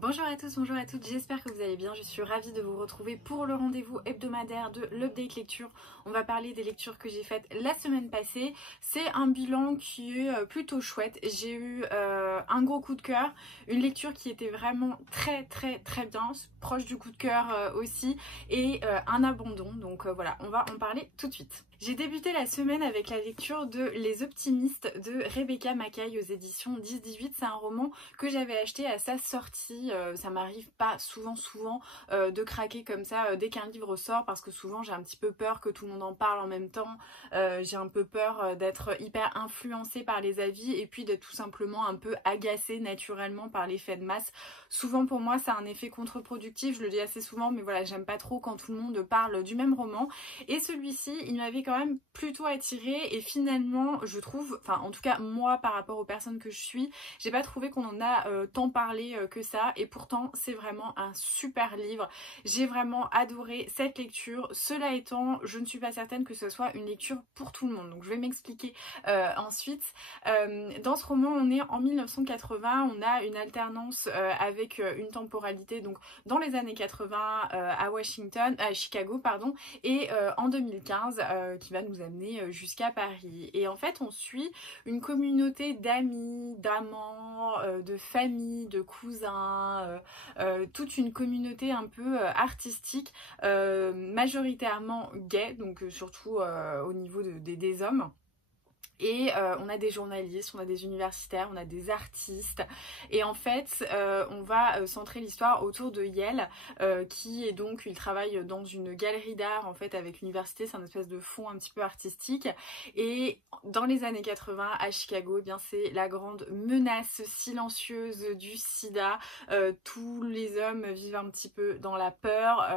Bonjour à tous, bonjour à toutes, j'espère que vous allez bien. Je suis ravie de vous retrouver pour le rendez-vous hebdomadaire de l'Update Lecture. On va parler des lectures que j'ai faites la semaine passée. C'est un bilan qui est plutôt chouette. J'ai eu un gros coup de cœur, une lecture qui était vraiment très bien, proche du coup de cœur aussi, et un abandon. Donc voilà, on va en parler tout de suite. J'ai débuté la semaine avec la lecture de Les Optimistes de Rebecca Makkai aux éditions 10-18. C'est un roman que j'avais acheté à sa sortie. Ça m'arrive pas souvent de craquer comme ça dès qu'un livre sort, parce que souvent j'ai un petit peu peur que tout le monde en parle en même temps. J'ai un peu peur d'être hyper influencée par les avis et puis d'être tout simplement un peu agacée naturellement par l'effet de masse. Souvent pour moi ça a un effet contre-productif, je le dis assez souvent, mais voilà, j'aime pas trop quand tout le monde parle du même roman. Et celui-ci, il m'avait quand même plutôt attirée, et finalement je trouve, enfin en tout cas moi par rapport aux personnes que je suis, j'ai pas trouvé qu'on en a tant parlé que ça, et pourtant c'est vraiment un super livre. J'ai vraiment adoré cette lecture. Cela étant, je ne suis pas certaine que ce soit une lecture pour tout le monde, donc je vais m'expliquer ensuite. Dans ce roman, on est en 1980, on a une alternance avec une temporalité donc dans les années 80 à Chicago pardon, et en 2015 qui va nous amener jusqu'à Paris. Et en fait on suit une communauté d'amis, d'amants, de familles, de cousins, toute une communauté un peu artistique, majoritairement gay, donc surtout au niveau des hommes. Et on a des journalistes, on a des universitaires, on a des artistes. Et en fait, on va centrer l'histoire autour de Yale, qui est donc, il travaille dans une galerie d'art en fait avec l'université. C'est un espèce de fond un petit peu artistique. Et dans les années 80 à Chicago, eh bien c'est la grande menace silencieuse du sida. Tous les hommes vivent un petit peu dans la peur.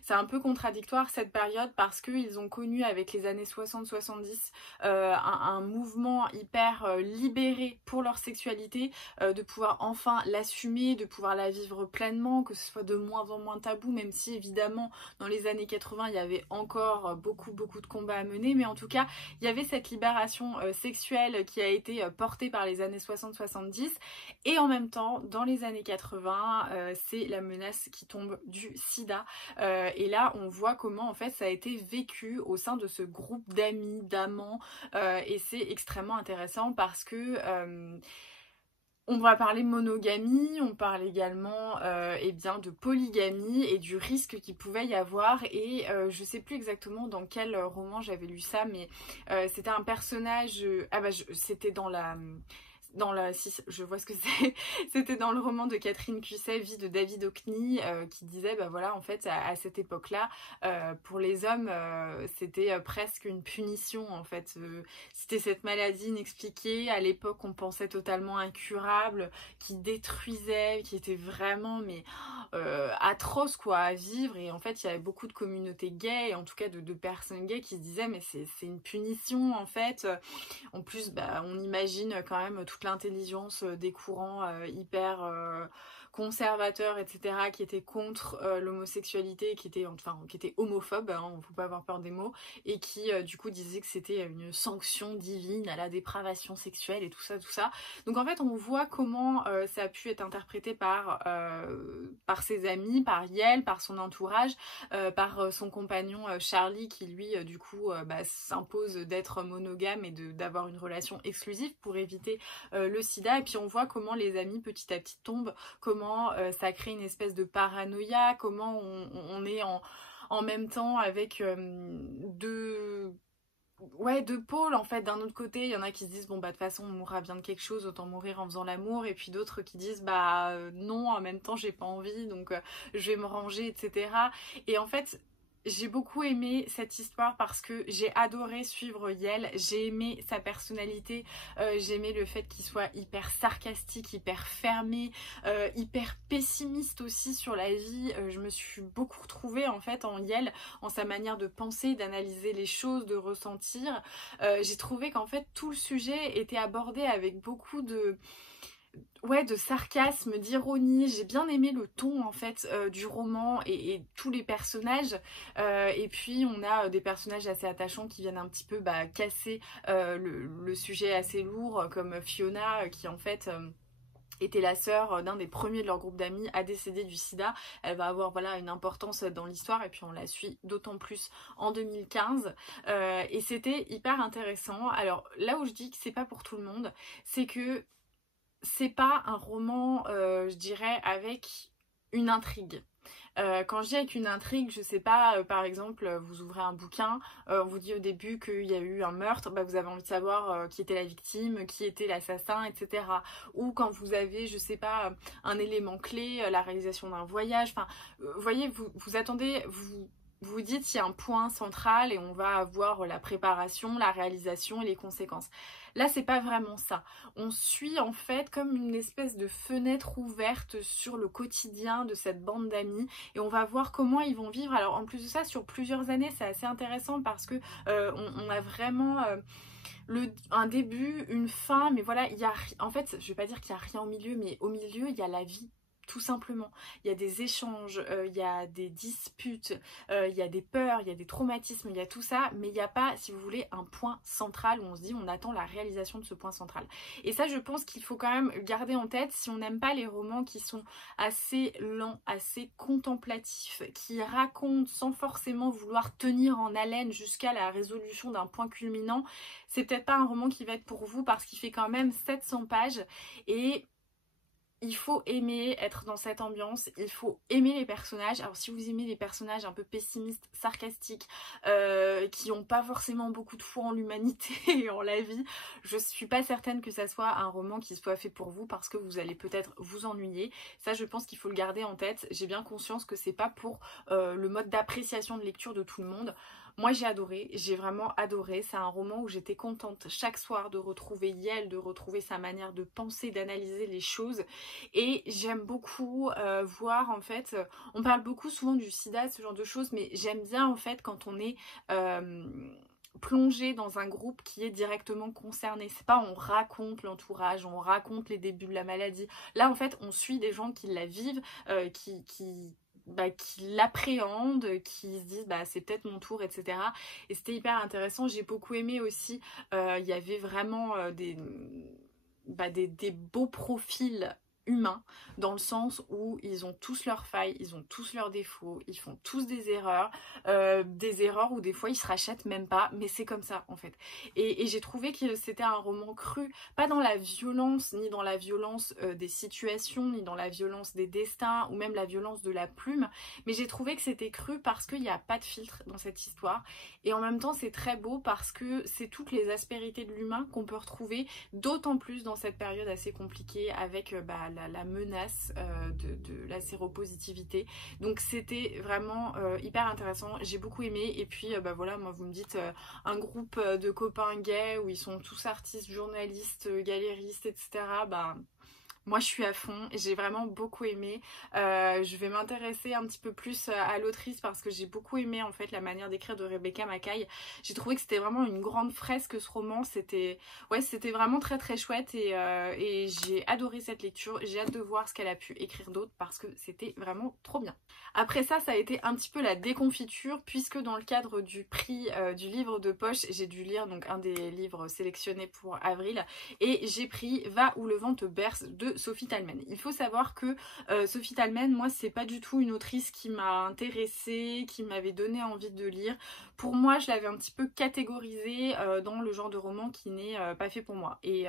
C'est un peu contradictoire cette période, parce qu'ils ont connu avec les années 60-70 un mouvement hyper libéré pour leur sexualité, de pouvoir enfin l'assumer, de pouvoir la vivre pleinement, que ce soit de moins en moins tabou, même si évidemment dans les années 80 il y avait encore beaucoup de combats à mener, mais en tout cas il y avait cette libération sexuelle qui a été portée par les années 60-70, et en même temps dans les années 80 c'est la menace qui tombe du sida, et là on voit comment en fait ça a été vécu au sein de ce groupe d'amis, d'amants, et c'est extrêmement intéressant parce que on va parler monogamie, on parle également eh bien, de polygamie et du risque qu'il pouvait y avoir. Et je sais plus exactement dans quel roman j'avais lu ça, mais c'était un personnage, c'était si, je vois ce que c'est. C'était dans le roman de Catherine Cusset, Vie de David Hockney, qui disait bah voilà, en fait à cette époque-là, pour les hommes c'était presque une punition en fait. C'était cette maladie inexpliquée, à l'époque on pensait totalement incurable, qui détruisait, qui était vraiment mais atroce quoi à vivre. Et en fait il y avait beaucoup de communautés gays, et en tout cas de personnes gays qui se disaient mais c'est une punition en fait. En plus bah, on imagine quand même toute l'intelligence des courants hyper conservateurs, etc., qui étaient contre l'homosexualité, qui étaient homophobes, hein, faut pas avoir peur des mots, et qui du coup disaient que c'était une sanction divine à la dépravation sexuelle et tout ça. Donc en fait on voit comment ça a pu être interprété par ses amis, par Yale, par son entourage, par son compagnon Charlie, qui lui du coup s'impose d'être monogame et d'avoir une relation exclusive pour éviter le sida. Et puis on voit comment les amis petit à petit tombent, comment ça crée une espèce de paranoïa, comment on est en même temps avec deux pôles en fait. D'un autre côté il y en a qui se disent bon bah de toute façon on mourra bien de quelque chose, autant mourir en faisant l'amour, et puis d'autres qui disent bah non, en même temps j'ai pas envie, donc je vais me ranger, etc. Et en fait j'ai beaucoup aimé cette histoire parce que j'ai adoré suivre Yale, j'ai aimé sa personnalité, j'ai aimé le fait qu'il soit hyper sarcastique, hyper fermé, hyper pessimiste aussi sur la vie. Je me suis beaucoup retrouvée en fait en Yale, en sa manière de penser, d'analyser les choses, de ressentir. J'ai trouvé qu'en fait tout le sujet était abordé avec beaucoup de sarcasme, d'ironie. J'ai bien aimé le ton en fait du roman et tous les personnages, et puis on a des personnages assez attachants qui viennent un petit peu casser le sujet assez lourd, comme Fiona qui en fait était la sœur d'un des premiers de leur groupe d'amis à décéder du sida. Elle va avoir voilà une importance dans l'histoire et puis on la suit d'autant plus en 2015 et c'était hyper intéressant. Alors là où je dis que c'est pas pour tout le monde, c'est que c'est pas un roman je dirais avec une intrigue. Quand je dis avec une intrigue, je sais pas, par exemple, vous ouvrez un bouquin, on vous dit au début qu'il y a eu un meurtre, bah vous avez envie de savoir qui était la victime, qui était l'assassin, etc. Ou quand vous avez, je sais pas, un élément clé, la réalisation d'un voyage, enfin, vous voyez, vous attendez, vous dites il y a un point central et on va avoir la préparation, la réalisation et les conséquences. Là, c'est pas vraiment ça. On suit en fait comme une espèce de fenêtre ouverte sur le quotidien de cette bande d'amis et on va voir comment ils vont vivre. Alors en plus de ça, sur plusieurs années, c'est assez intéressant parce que on a vraiment un début, une fin, mais voilà, il y a en fait, je vais pas dire qu'il y a rien au milieu, mais au milieu, il y a la vie. Tout simplement, il y a des échanges, il y a des disputes, il y a des peurs, il y a des traumatismes, il y a tout ça, mais il n'y a pas, si vous voulez, un point central où on se dit on attend la réalisation de ce point central. Et ça, je pense qu'il faut quand même garder en tête si on n'aime pas les romans qui sont assez lents, assez contemplatifs, qui racontent sans forcément vouloir tenir en haleine jusqu'à la résolution d'un point culminant, c'est peut-être pas un roman qui va être pour vous parce qu'il fait quand même 700 pages et il faut aimer être dans cette ambiance, il faut aimer les personnages. Alors si vous aimez les personnages un peu pessimistes, sarcastiques, qui n'ont pas forcément beaucoup de foi en l'humanité et en la vie, je suis pas certaine que ça soit un roman qui soit fait pour vous parce que vous allez peut-être vous ennuyer. Ça, je pense qu'il faut le garder en tête. J'ai bien conscience que c'est pas pour le mode d'appréciation de lecture de tout le monde. Moi j'ai adoré, j'ai vraiment adoré, c'est un roman où j'étais contente chaque soir de retrouver Yael, de retrouver sa manière de penser, d'analyser les choses et j'aime beaucoup voir en fait, on parle beaucoup souvent du sida, ce genre de choses, mais j'aime bien en fait quand on est plongé dans un groupe qui est directement concerné. C'est pas on raconte l'entourage, on raconte les débuts de la maladie. Là en fait on suit des gens qui la vivent, qui l'appréhendent, qui se disent bah c'est peut-être mon tour, etc. Et c'était hyper intéressant. J'ai beaucoup aimé aussi, il y avait vraiment des beaux profils humains, dans le sens où ils ont tous leurs failles, ils ont tous leurs défauts, ils font tous des erreurs où des fois ils se rachètent même pas, mais c'est comme ça en fait. Et j'ai trouvé que c'était un roman cru, pas dans la violence, ni dans la violence des situations, ni dans la violence des destins, ou même la violence de la plume, mais j'ai trouvé que c'était cru parce qu'il n'y a pas de filtre dans cette histoire, et en même temps c'est très beau parce que c'est toutes les aspérités de l'humain qu'on peut retrouver, d'autant plus dans cette période assez compliquée avec la menace de la séropositivité. Donc c'était vraiment hyper intéressant, j'ai beaucoup aimé. Et puis voilà, moi vous me dites un groupe de copains gays où ils sont tous artistes, journalistes, galéristes, etc. Moi je suis à fond, j'ai vraiment beaucoup aimé. Je vais m'intéresser un petit peu plus à l'autrice parce que j'ai beaucoup aimé en fait la manière d'écrire de Rebecca Makkai. J'ai trouvé que c'était vraiment une grande fresque ce roman, c'était vraiment très très chouette et j'ai adoré cette lecture. J'ai hâte de voir ce qu'elle a pu écrire d'autre parce que c'était vraiment trop bien. Après ça, ça a été un petit peu la déconfiture puisque dans le cadre du prix du livre de poche, j'ai dû lire donc un des livres sélectionnés pour avril et j'ai pris Va où le vent te berce de Sophie Thalmann. Il faut savoir que Sophie Thalmann, moi c'est pas du tout une autrice qui m'a intéressée, qui m'avait donné envie de lire. Pour moi, je l'avais un petit peu catégorisée dans le genre de roman qui n'est pas fait pour moi. Et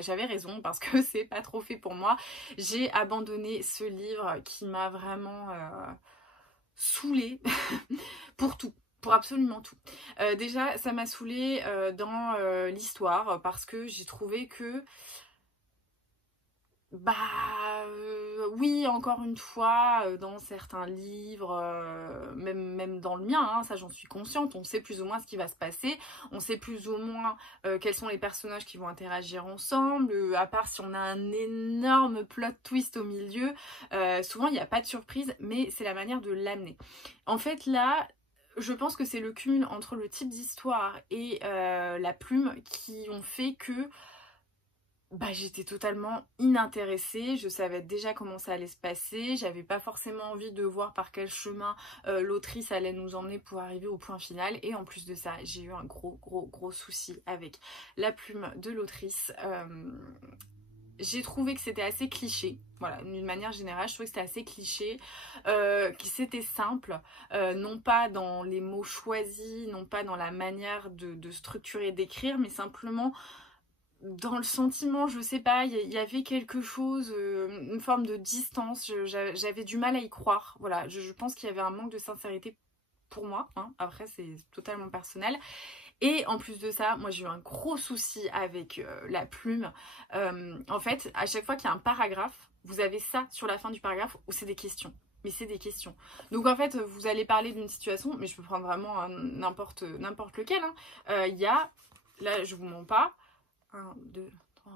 j'avais raison parce que c'est pas trop fait pour moi. J'ai abandonné ce livre qui m'a vraiment saoulée pour tout. Pour absolument tout. Déjà, ça m'a saoulée dans l'histoire parce que j'ai trouvé que oui, encore une fois, dans certains livres, même dans le mien, hein, ça j'en suis consciente, on sait plus ou moins ce qui va se passer, on sait plus ou moins quels sont les personnages qui vont interagir ensemble, à part si on a un énorme plot twist au milieu, souvent il n'y a pas de surprise, mais c'est la manière de l'amener. En fait là, je pense que c'est le cumul entre le type d'histoire et la plume qui ont fait que j'étais totalement inintéressée, je savais déjà comment ça allait se passer, j'avais pas forcément envie de voir par quel chemin l'autrice allait nous emmener pour arriver au point final, et en plus de ça, j'ai eu un gros souci avec la plume de l'autrice. j'ai trouvé que c'était assez cliché. Voilà, d'une manière générale, je trouvais que c'était assez cliché, que c'était simple, non pas dans les mots choisis, non pas dans la manière de structurer, d'écrire, mais simplement dans le sentiment, je sais pas, il y avait quelque chose, une forme de distance, j'avais du mal à y croire. Voilà, je pense qu'il y avait un manque de sincérité pour moi, hein. Après c'est totalement personnel. Et en plus de ça, moi j'ai eu un gros souci avec la plume. En fait, à chaque fois qu'il y a un paragraphe, vous avez ça sur la fin du paragraphe où c'est des questions. Mais c'est des questions. Donc en fait, vous allez parler d'une situation, mais je peux prendre vraiment n'importe lequel, hein. Il y a, là je vous mens pas, 1, 2, 3.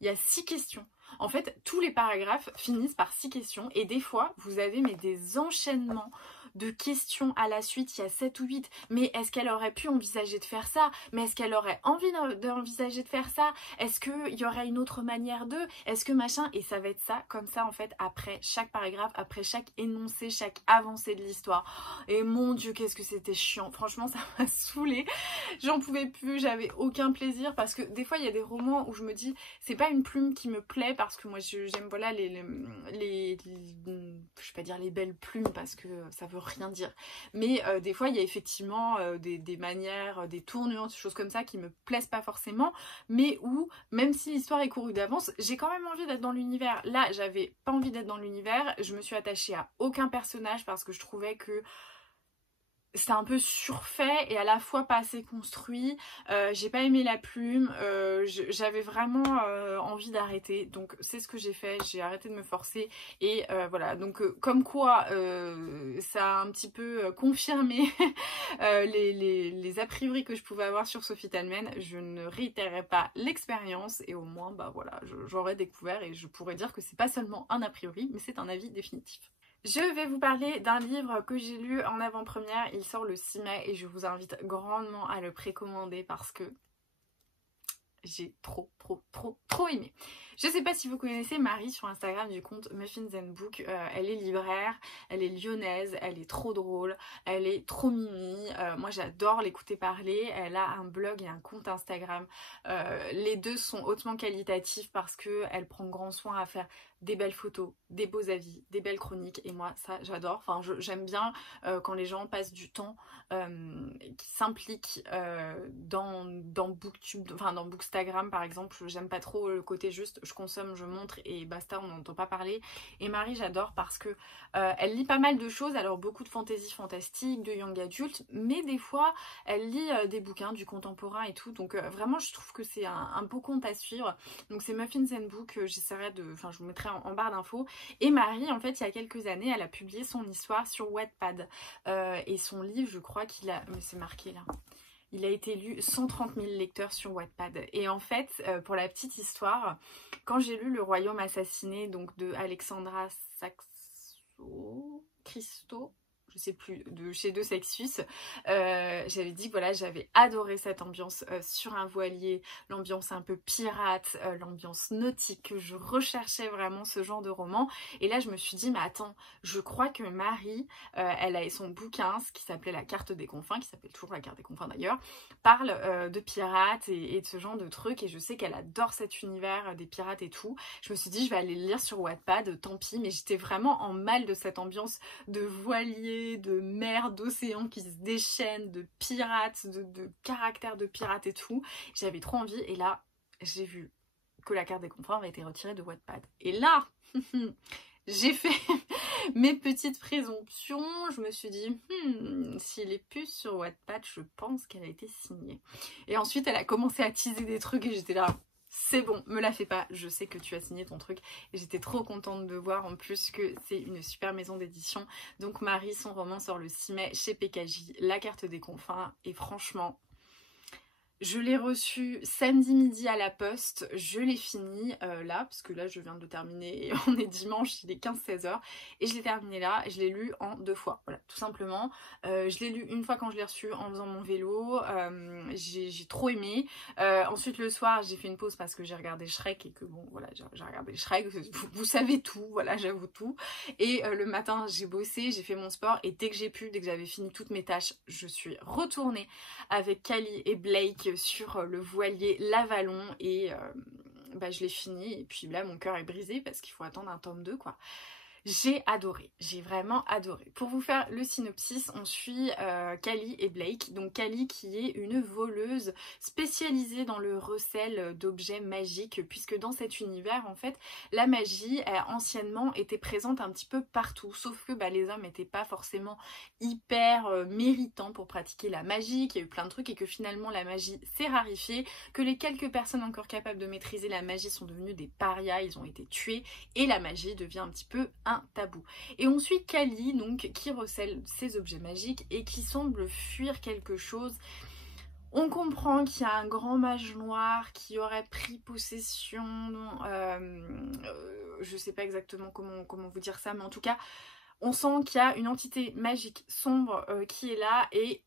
Il y a 6 questions. En fait, tous les paragraphes finissent par 6 questions. Et des fois, vous avez mais des enchaînements de questions à la suite. Il y a 7 ou 8. Mais est-ce qu'elle aurait pu envisager de faire ça? Mais est-ce qu'elle aurait envie d'envisager de faire ça? Est-ce qu'il y aurait une autre manière de? Est-ce que machin? Et ça va être ça, comme ça, en fait, après chaque paragraphe, après chaque énoncé, chaque avancée de l'histoire. Et mon Dieu, qu'est-ce que c'était chiant. Franchement, ça m'a saoulée. J'en pouvais plus, j'avais aucun plaisir. Parce que des fois, il y a des romans où je me dis, c'est pas une plume qui me plaît, parce que moi j'aime voilà je vais pas dire les belles plumes parce que ça veut rien dire, mais des fois il y a effectivement des manières, des tournures, des choses comme ça qui me plaisent pas forcément, mais où même si l'histoire est courue d'avance, j'ai quand même envie d'être dans l'univers. Là j'avais pas envie d'être dans l'univers, je me suis attachée à aucun personnage parce que je trouvais que c'était un peu surfait et à la fois pas assez construit. J'ai pas aimé la plume, j'avais vraiment envie d'arrêter, donc c'est ce que j'ai fait, j'ai arrêté de me forcer. Et voilà, donc comme quoi ça a un petit peu confirmé les a priori que je pouvais avoir sur Sophie Thalmann. Je ne réitérerai pas l'expérience, et au moins bah voilà, j'aurais découvert et je pourrais dire que c'est pas seulement un a priori, mais c'est un avis définitif. Je vais vous parler d'un livre que j'ai lu en avant-première, il sort le 6 mai et je vous invite grandement à le précommander parce que j'ai trop aimé. Je sais pas si vous connaissez Marie sur Instagram du compte Muffins and Book, elle est libraire, elle est lyonnaise, elle est trop drôle, elle est trop mimi, moi j'adore l'écouter parler, elle a un blog et un compte Instagram, les deux sont hautement qualitatifs parce qu'elle prend grand soin à faire des belles photos, des beaux avis, des belles chroniques, et moi ça j'adore, enfin j'aime bien quand les gens passent du temps, qui s'impliquent dans Booktube, enfin dans Bookstagram par exemple. J'aime pas trop le côté juste je consomme, je montre et basta, on n'entend pas parler. Et Marie j'adore parce que elle lit pas mal de choses, alors beaucoup de fantaisie fantastique, de young adulte, mais des fois elle lit des bouquins, du contemporain et tout, donc vraiment je trouve que c'est un beau compte à suivre. Donc c'est Muffins and Book, j'essaierai de, enfin je vous mettrai en barre d'infos. Et Marie en fait il y a quelques années elle a publié son histoire sur Wattpad, et son livre je crois qu'il a, mais c'est marqué là, il a été lu 130 000 lecteurs sur Wattpad. Et en fait, pour la petite histoire, quand j'ai lu Le Royaume assassiné, donc de Alexandra Saxo Christo, je sais plus, de chez Deux Sex Suisses, j'avais dit que voilà, j'avais adoré cette ambiance sur un voilier, l'ambiance un peu pirate, l'ambiance nautique, que je recherchais vraiment ce genre de roman. Et là je me suis dit mais attends, je crois que Marie, elle a son bouquin, ce qui s'appelait La Carte des Confins, qui s'appelle toujours La Carte des Confins d'ailleurs, parle de pirates et de ce genre de trucs, et je sais qu'elle adore cet univers des pirates et tout. Je me suis dit je vais aller le lire sur Wattpad, tant pis, mais j'étais vraiment en mal de cette ambiance de voilier, de mer, d'océan qui se déchaînent, de pirates, de caractères de pirates et tout. J'avais trop envie, et là j'ai vu que La Carte des Confins avait été retirée de Wattpad. Et là j'ai fait mes petites présomptions, je me suis dit s'il est plus sur Wattpad, je pense qu'elle a été signée. Et ensuite elle a commencé à teaser des trucs et j'étais là, c'est bon, me la fais pas, je sais que tu as signé ton truc. Et j'étais trop contente de voir en plus que c'est une super maison d'édition. Donc Marie, son roman sort le 6 mai chez PKJ, La Carte des Confins, et franchement, je l'ai reçu samedi midi à la poste, je l'ai fini là, parce que là je viens de le terminer, et on est dimanche, il est 15-16 h, et je l'ai terminé là, et je l'ai lu en 2 fois, voilà, tout simplement. Je l'ai lu une fois quand je l'ai reçu en faisant mon vélo, j'ai trop aimé. Ensuite le soir j'ai fait une pause parce que j'ai regardé Shrek, et que bon voilà, j'ai regardé Shrek, vous savez tout, voilà, j'avoue tout. Et le matin j'ai bossé, j'ai fait mon sport, et dès que j'ai pu, dès que j'avais fini toutes mes tâches, je suis retournée avec Kali et Blake sur le voilier l'Avalon et bah, je l'ai fini et puis là mon cœur est brisé parce qu'il faut attendre un tome 2 quoi. J'ai adoré, j'ai vraiment adoré. Pour vous faire le synopsis, on suit Callie et Blake. Donc Callie qui est une voleuse spécialisée dans le recel d'objets magiques, puisque dans cet univers en fait la magie anciennement était présente un petit peu partout, sauf que bah, les hommes n'étaient pas forcément hyper méritants pour pratiquer la magie, qu'il y a eu plein de trucs et que finalement la magie s'est rarifiée, que les quelques personnes encore capables de maîtriser la magie sont devenues des parias, ils ont été tués et la magie devient un petit peu un tabou. Et on suit Callie donc qui recèle ses objets magiques et qui semble fuir quelque chose. On comprend qu'il y a un grand mage noir qui aurait pris possession, je sais pas exactement comment vous dire ça, mais en tout cas on sent qu'il y a une entité magique sombre qui est là et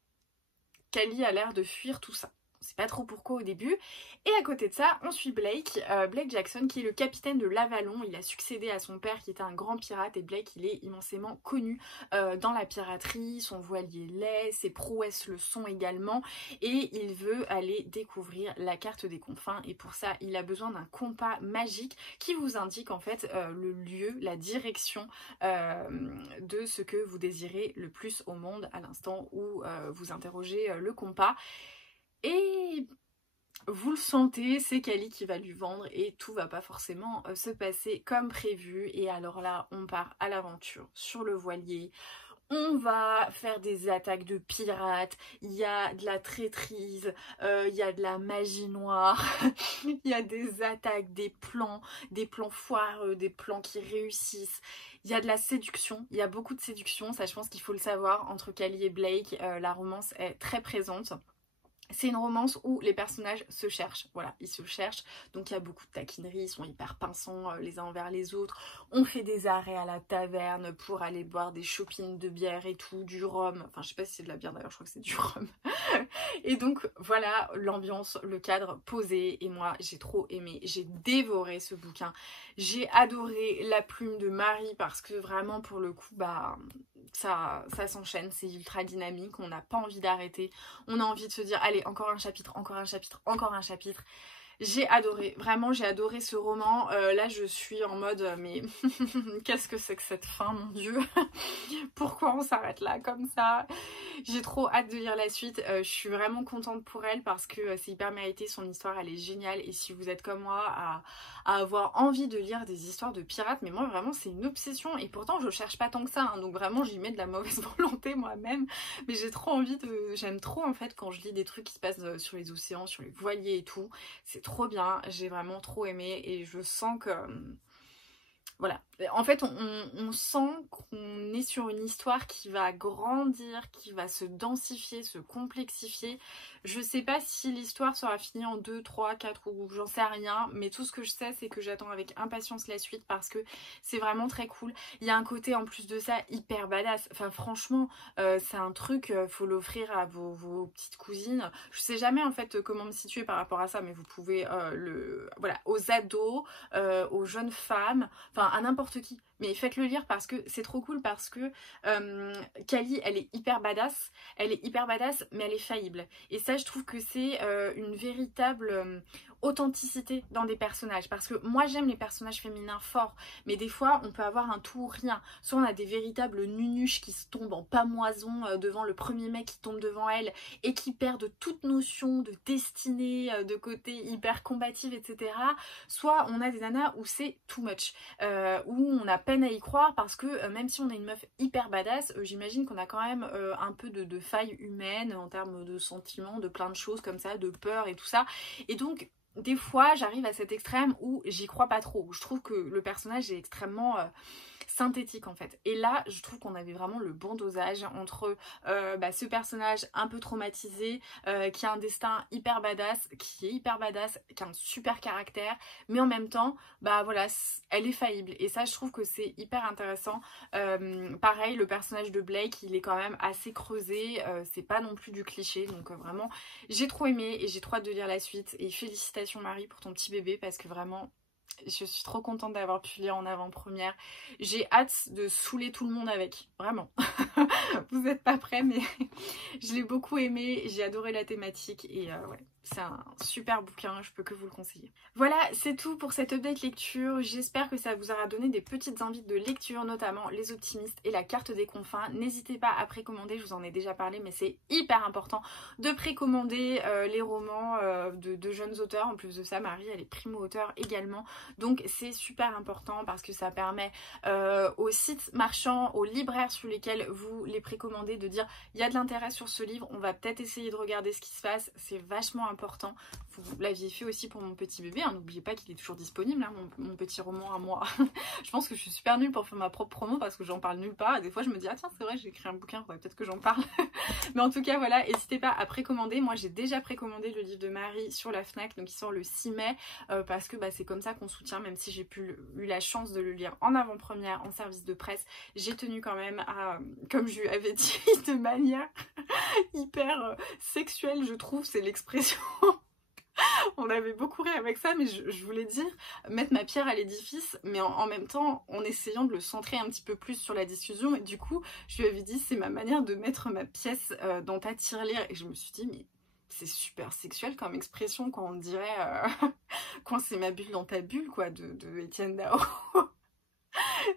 Callie a l'air de fuir tout ça. On sait pas trop pourquoi au début. Et à côté de ça, on suit Blake Jackson qui est le capitaine de l'Avalon. Il a succédé à son père qui était un grand pirate et Blake il est immensément connu dans la piraterie, son voilier l'est, ses prouesses le sont également et il veut aller découvrir la carte des confins et pour ça il a besoin d'un compas magique qui vous indique en fait le lieu, la direction de ce que vous désirez le plus au monde à l'instant où vous interrogez le compas. Et vous le sentez, c'est Callie qui va lui vendre et tout va pas forcément se passer comme prévu. Et alors là, on part à l'aventure sur le voilier. On va faire des attaques de pirates, il y a de la traîtrise, il y a de la magie noire, il y a des attaques, des plans foireux, des plans qui réussissent. Il y a de la séduction, il y a beaucoup de séduction, ça je pense qu'il faut le savoir, entre Callie et Blake, la romance est très présente. C'est une romance où les personnages se cherchent, voilà, ils se cherchent, donc il y a beaucoup de taquineries, ils sont hyper pinçants les uns envers les autres, on fait des arrêts à la taverne pour aller boire des chopines de bière et tout, du rhum, enfin je sais pas si c'est de la bière d'ailleurs, je crois que c'est du rhum, et donc voilà l'ambiance, le cadre posé, et moi j'ai trop aimé, j'ai dévoré ce bouquin, j'ai adoré la plume de Marie parce que vraiment pour le coup, bah... ça s'enchaîne, c'est ultra dynamique, on n'a pas envie d'arrêter, on a envie de se dire allez encore un chapitre, encore un chapitre, encore un chapitre. J'ai adoré, vraiment j'ai adoré ce roman, là je suis en mode mais qu'est-ce que c'est que cette fin mon dieu, pourquoi on s'arrête là comme ça, j'ai trop hâte de lire la suite, je suis vraiment contente pour elle parce que c'est hyper mérité, son histoire elle est géniale et si vous êtes comme moi à avoir envie de lire des histoires de pirates, mais moi vraiment c'est une obsession et pourtant je cherche pas tant que ça, hein, donc vraiment j'y mets de la mauvaise volonté moi-même, mais j'ai trop envie de... j'aime trop en fait quand je lis des trucs qui se passent sur les océans, sur les voiliers et tout, c'est trop bien, j'ai vraiment trop aimé et je sens que... voilà, en fait on sent qu'on est sur une histoire qui va grandir, qui va se densifier, se complexifier. Je sais pas si l'histoire sera finie en 2, 3, 4 ou j'en sais rien, mais tout ce que je sais c'est que j'attends avec impatience la suite parce que c'est vraiment très cool. Il y a un côté en plus de ça hyper badass, enfin franchement c'est un truc, faut l'offrir à vos petites cousines. Je sais jamais en fait comment me situer par rapport à ça, mais vous pouvez voilà, aux ados, aux jeunes femmes, enfin à n'importe qui, mais faites-le lire parce que c'est trop cool, parce que Callie elle est hyper badass, mais elle est faillible et ça je trouve que c'est une véritable authenticité dans des personnages, parce que moi j'aime les personnages féminins forts, mais des fois on peut avoir un tout ou rien, soit on a des véritables nunuches qui se tombent en pamoison devant le premier mec qui tombe devant elle et qui perdent toute notion de destinée, de côté hyper combative, etc. Soit on a des nanas où c'est too much, où on a peine à y croire parce que même si on est une meuf hyper badass, j'imagine qu'on a quand même un peu de faille humaine en termes de sentiments, de plein de choses comme ça, de peur et tout ça, et donc des fois j'arrive à cet extrême où j'y crois pas trop, où je trouve que le personnage est extrêmement synthétique en fait, et là je trouve qu'on avait vraiment le bon dosage entre ce personnage un peu traumatisé, qui a un destin hyper badass, qui a un super caractère, mais en même temps bah voilà, elle est faillible, et ça je trouve que c'est hyper intéressant. Pareil, le personnage de Blake il est quand même assez creusé, c'est pas non plus du cliché, donc vraiment j'ai trop aimé et j'ai trop hâte de lire la suite, et félicitations Marie pour ton petit bébé parce que vraiment je suis trop contente d'avoir pu lire en avant-première. J'ai hâte de saouler tout le monde avec, vraiment. Vous n'êtes pas prêts, mais je l'ai beaucoup aimé, j'ai adoré la thématique et ouais, c'est un super bouquin, je peux que vous le conseiller. Voilà, c'est tout pour cette update lecture. J'espère que ça vous aura donné des petites envies de lecture, notamment Les Optimistes et La Carte des Confins. N'hésitez pas à précommander, je vous en ai déjà parlé, mais c'est hyper important de précommander les romans de jeunes auteurs. En plus de ça, Marie, elle est primo-auteur également. Donc c'est super important parce que ça permet aux sites marchands, aux libraires sur lesquels vous les précommandez de dire il y a de l'intérêt sur ce livre, on va peut-être essayer de regarder ce qui se passe. C'est vachement important. Vous l'aviez fait aussi pour mon petit bébé, hein. N'oubliez pas qu'il est toujours disponible, hein, mon petit roman à moi. Je pense que je suis super nulle pour faire ma propre promo parce que j'en parle nulle part. Et des fois je me dis ah tiens c'est vrai j'ai écrit un bouquin, faudrait peut-être que j'en parle. Mais en tout cas voilà, n'hésitez pas à précommander. Moi j'ai déjà précommandé le livre de Marie sur la Fnac, donc il sort le 6 mai parce que c'est comme ça qu'on soutient, même si j'ai eu la chance de le lire en avant-première, en service de presse. J'ai tenu quand même à, comme je lui avais dit de manière hyper sexuelle je trouve, c'est l'expression. On avait beaucoup ri avec ça, mais je voulais dire mettre ma pierre à l'édifice, mais en même temps en essayant de le centrer un petit peu plus sur la discussion. Et du coup, je lui avais dit c'est ma manière de mettre ma pièce dans ta tirelire. Et je me suis dit mais c'est super sexuel comme expression quand on dirait quand c'est ma bulle dans ta bulle quoi de Étienne Dao.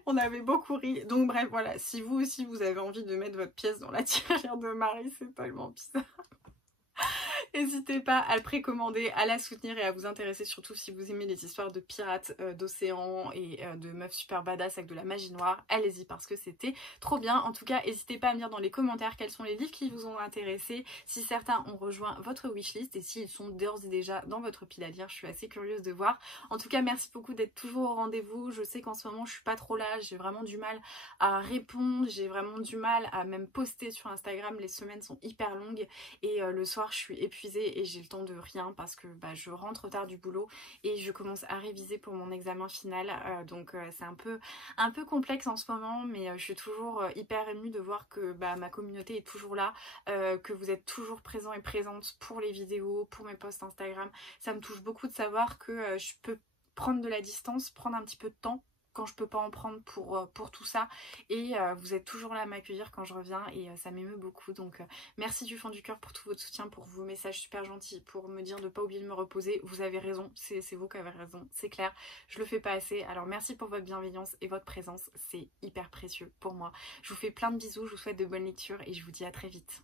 On avait beaucoup ri. Donc bref voilà, si vous aussi vous avez envie de mettre votre pièce dans la tirelire de Marie, c'est tellement bizarre. N'hésitez pas à le précommander, à la soutenir et à vous intéresser, surtout si vous aimez les histoires de pirates, d'océans et de meufs super badass avec de la magie noire. Allez-y parce que c'était trop bien. En tout cas, n'hésitez pas à me dire dans les commentaires quels sont les livres qui vous ont intéressé, si certains ont rejoint votre wishlist et s'ils sont d'ores et déjà dans votre pile à lire. Je suis assez curieuse de voir. En tout cas, merci beaucoup d'être toujours au rendez-vous. Je sais qu'en ce moment, je suis pas trop là. J'ai vraiment du mal à répondre. J'ai vraiment du mal à même poster sur Instagram. Les semaines sont hyper longues et le soir, je suis épuisée et j'ai le temps de rien parce que je rentre tard du boulot et je commence à réviser pour mon examen final, donc c'est un peu complexe en ce moment, mais je suis toujours hyper émue de voir que ma communauté est toujours là, que vous êtes toujours présents et présentes pour les vidéos, pour mes posts Instagram. Ça me touche beaucoup de savoir que je peux prendre de la distance, prendre un petit peu de temps quand je peux pas en prendre pour tout ça, et vous êtes toujours là à m'accueillir quand je reviens et ça m'émeut beaucoup. Donc merci du fond du cœur pour tout votre soutien, pour vos messages super gentils, pour me dire de pas oublier de me reposer. Vous avez raison, c'est vous qui avez raison, c'est clair, je le fais pas assez. Alors merci pour votre bienveillance et votre présence, c'est hyper précieux pour moi. Je vous fais plein de bisous, je vous souhaite de bonnes lectures et je vous dis à très vite.